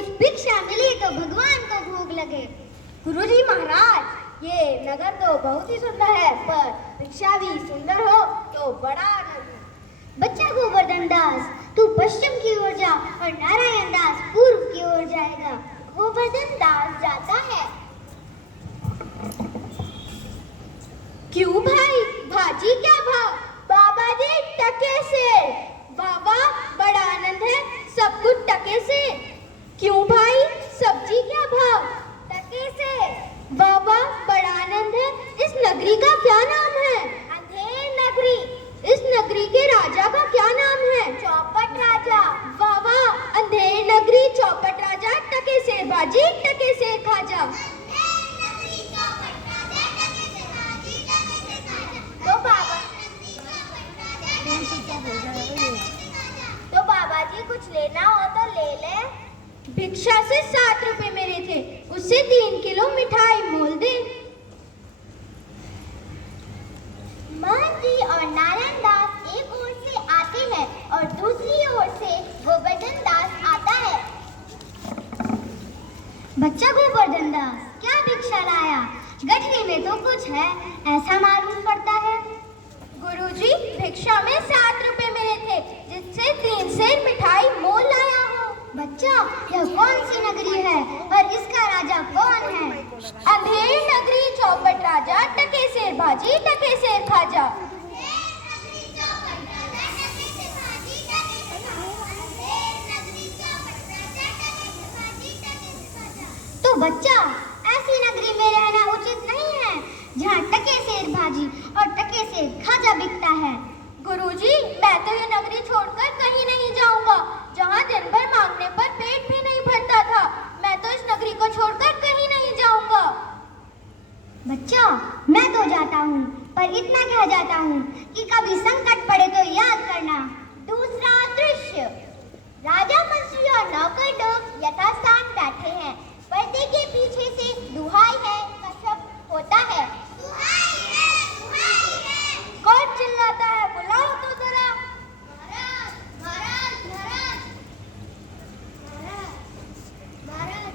कुछ भिक्षा मिली तो भगवान को भूख लगे। गुरुजी महाराज, ये नगर तो बहुत ही सुंदर है, पर भिक्षा भी सुंदर हो तो बड़ा आनंद। बच्चा गोवर्धन दास, तू पश्चिम की ओर जा और नारायण दास पूर्व की ओर जाएगा। गोवर्धन दास जाता है। क्यों भाई, भाजी क्या भाव? बाबा जी टके से। बाबा, बड़ा आनंद है, सब कुछ टके से। क्यों भाई, सब्जी क्या भाव? टके से। बाबा, बड़ा आनंद है, इस नगरी का क्या नाम है? अंधेर नगरी। इस नगरी के राजा का क्या नाम है? चौपट राजा। बाबा, अंधेर नगरी, चौपट राजा, टके से बाजी, टके से खाजा। तो बाबा जी कुछ लेना हो तो ले ले। भिक्षा से 7 रुपए मेरे थे, उससे 3 किलो मिठाई मोल दे। महंत जी और नारायण दास एक ओर से आते हैं और दूसरी ओर से गोवर्धन दास आता है। बच्चा गोवर्धन दास, क्या भिक्षा लाया? गठरी में तो कुछ है, ऐसा मालूम पड़ता है। गुरुजी, भिक्षा में 7 रुपए मिले थे, जिससे 3 सेर मिठाई मोल लाया हूँ। बच्चा, यह कौन सी नगरी है और इसका राजा कौन है? अंधेर नगरी, चौपट राजा, टके सेर भाजी, टके सेर खाजा। तो बच्चा, ऐसी नगरी में रहना उचित नहीं है जहाँ टके सेर भाजी और टके सेर खाजा बिकता है। गुरुजी, मैं तो ये नगरी छोड़कर कहीं नहीं जाऊंगा, जहाँ दिन भर मांगने पर पेट भी नहीं भरता था। मैं तो इस नगरी को छोड़कर कहीं नहीं जाऊंगा। बच्चा, मैं तो जाता हूँ, पर इतना कह जाता हूँ कि कभी संकट पड़े तो याद करना। दूसरा दृश्य, राजा मंत्री और नौकर लोग यथास्थान बैठे हैं। पर्दे के पीछे से दुहाई है का शब्द होता है। कौन चिल्लाता है? बुलाओ तो जरा। महाराज, महाराज, महाराज, महाराज,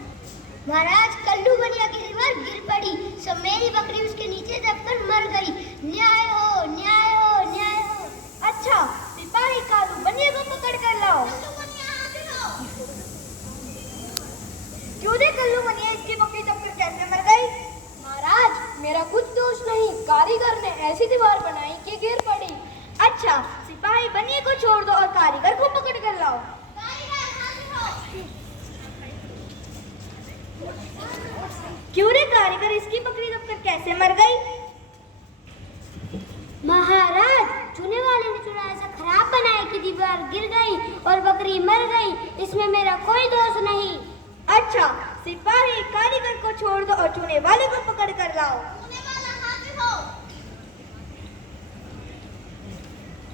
महाराज, कल्लू बनिया की दीवार गिर पड़ी, सब मेरी बकरी उसके नीचे दबकर मर गई। न्याय हो, न्याय हो, न्याय हो। अच्छा, सिपाही कालू बनिया को पकड़ कर लाओ। क्यों रे कल्लू बनिया, इसकी बकरी दबकर कैसे मर गई? महाराज, मेरा कुछ दोष नहीं, कारीगर ने ऐसी दीवार बनाई कि गिर पड़ी। अच्छा, सिपाही बनिए को छोड़ दो और कारीगर को पकड़ कर लाओ। क्यों रे कारीगर, इसकी बकरी दबकर कैसे मर गई? महाराज, चुने वाले ने चुना ऐसा खराब बनाया कि दीवार गिर गई और बकरी मर गई। इसमें मेरा कोई दोष नहीं। अच्छा, सिपाही कारीगर को छोड़ दो और चुने वाले को पकड़ कर लाओ।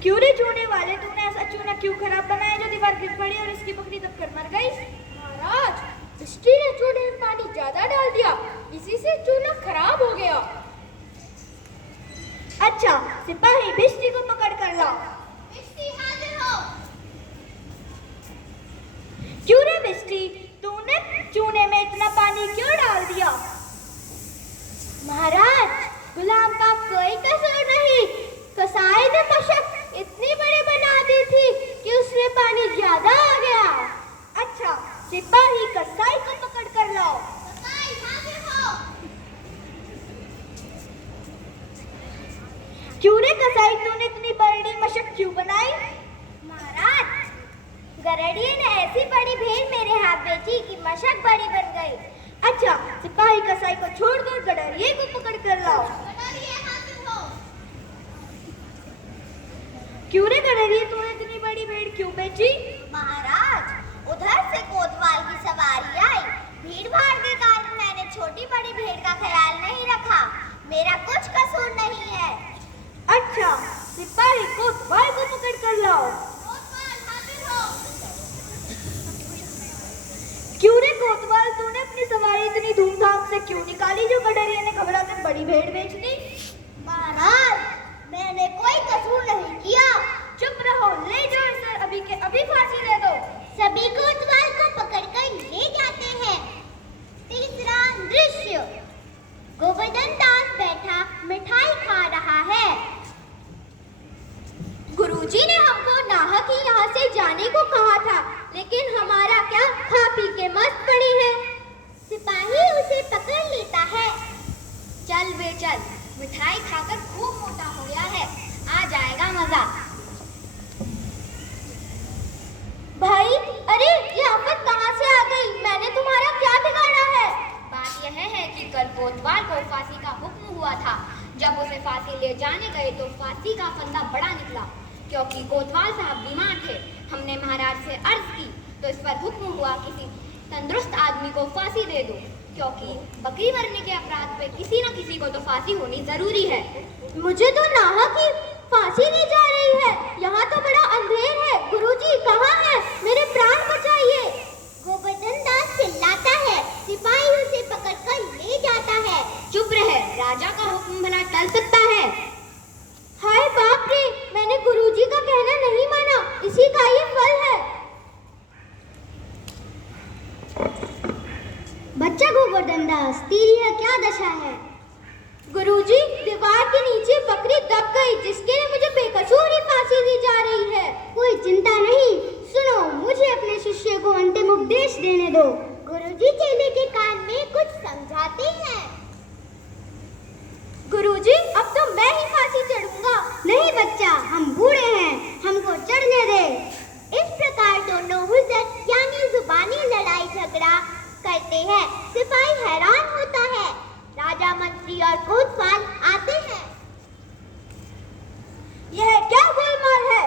क्यों रे चूने वाले, तूने ऐसा चूना क्यों खराब बनाया जो दीवार गिर पड़ी और इसकी बकरी दबकर मर गई? महाराज, दृष्टि ने चूने में पानी ज्यादा डाल दिया, इसी से चूना खराब हो गया। अच्छा, सिपाही भिष्टी को पकड़ कर लाओ। भिष्टी हाजिर हो। क्यों रे भिष्टी, तूने चूने में इतना पानी क्यों डाल दिया? महाराज, गुलाम का कोई कसूर नहीं, कसाई ने मशक इतनी बड़ी बना दी थी कि उसमें पानी ज्यादा आ गया। अच्छा, सिपाही कसाई को पकड़ कर लाओ। कसाई हाजिर हो। क्यों रे कसाई, तूने इतनी बड़ी मशक क्यों बनाई? महाराज, गरड़िए ने ऐसी बड़ी भेड़ मेरे हाथ बेची कि मशक बड़ी बन गई। अच्छा, सिपाही कसाई को छोड़ दो, गडरिए को पकड़ कर लाओ। गडरिए हाजिर हो। क्यों रे गडरिए, तूने इतनी बड़ी भेड़ क्यों बेची? महाराज, उधर से कोतवाल की सवारी आई, भीड़ भाड़ के कारण मैंने छोटी बड़ी भेड़ का ख्याल नहीं रखा। मेरा कुछ कसूर नहीं है। अच्छा, सिपाही कोतवाल को पकड़ कर लाओ। कोतवाल हाजिर हो। क्यों रे कोतवाल, तूने अपनी सवारी इतनी धूमधाम से क्यों निकाली जो गडरिए ने घबरा कर बड़ी भेड़ बेच दी? महाराज, मैंने कोई कसूर नहीं किया। चुप रहो, ले जाओ इसे, अभी के अभी फांसी दे दो। सभी कोतवाल को पकड़कर ले जा कि यहाँ से जाने को कहा था, लेकिन हमारा क्या, खा पी के मस्त पड़े हैं। सिपाही उसे पकड़ लेता है। चल बे चल, मिठाई खाकर खूब मोटा हो गया है, आ जाएगा मजा। भाई, अरे ये आफत कहाँ से आ गई? मैंने तुम्हारा क्या बिगाड़ा है? बात यह है कि कल कोतवाल को फांसी का हुक्म हुआ था। जब उसे फांसी ले जाने गए तो फांसी का फंदा बड़ा निकला, क्योंकि कोतवाल साहब बीमार थे। हमने महाराज से अर्ज की तो इस पर हुक्म हुआ किसी तंदुरुस्त आदमी को फांसी दे दो, क्योंकि बकरी मरने के अपराध पे किसी न किसी को तो फांसी होनी जरूरी है। मुझे तो नाहक ही फांसी दी जा रही है। यहाँ तो बड़ा अंधेर है। गुरुजी कहाँ है? मेरे प्राण बचाइए। गोवर्धन दास चिल्लाता है। सिपाही उसे पकड़कर ले जाता है। चुप रहे, राजा का हुक्म भला टल सकता है? हाय बाप रे, मैंने गुरुजी का कहना नहीं माना, इसी का ये फल है। बच्चा गोवर्धन दास, तेरी यह क्या दशा है? गुरुजी, दीवार के नीचे बकरी दब गई, जिसके लिए मुझे बेकसूर ही फांसी दी जा रही है। कोई चिंता नहीं, सुनो, मुझे अपने शिष्य को अंतिम उपदेश देने दो। गुरुजी चेले के कान में कुछ समझाते हैं। गुरुजी, अब तो मैं ही फांसी चढ़ूंगा। नहीं बच्चा, हम बूढ़े हैं, हमको चढ़ने दे। इस प्रकार दोनों हुज्जत यानी जुबानी लड़ाई झगड़ा करते हैं। सिपाही हैरान होता है। राजा, मंत्री और कोतवाल आते हैं। यह क्या गोलमाल है?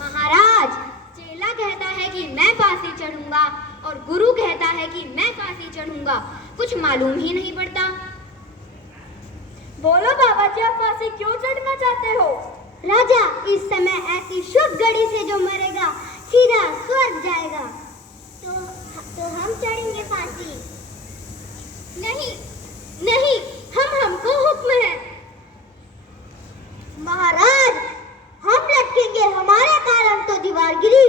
महाराज, चेला कहता है कि मैं फांसी चढ़ूंगा और गुरु कहता है कि मैं फांसी चढ़ूंगा, कुछ मालूम ही नहीं पड़ता। बोलो बाबा जी, आप फांसी क्यों चढ़ना चाहते हो? राजा, इस समय ऐसी शुभ घड़ी से जो मरेगा सीधा स्वर्ग जाएगा। तो हम चढ़ेंगे फांसी? नहीं नहीं, हमको हुक्म है। महाराज, हम लटकेंगे, हमारे कारण तो दीवार गिरी।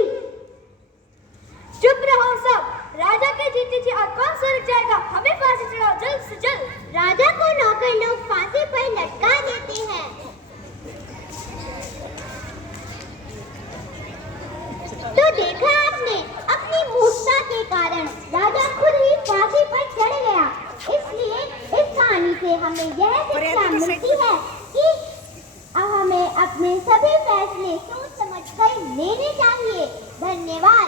चुप रहो सब, राजा के जीते जी और कौन स्वर्ग जाएगा? हमें फांसी चढ़ाओ जल्द से जल्द। राजा को नौकर लोग फांसी पर लटका देते हैं। तो देखा आपने, अपनी मूर्खता के कारण राजा खुद ही फांसी पर चढ़ गया। इसलिए इस कहानी से हमें यह शिक्षा मिलती है कि हमें अपने सभी फैसले सोच समझ कर लेने चाहिए। धन्यवाद।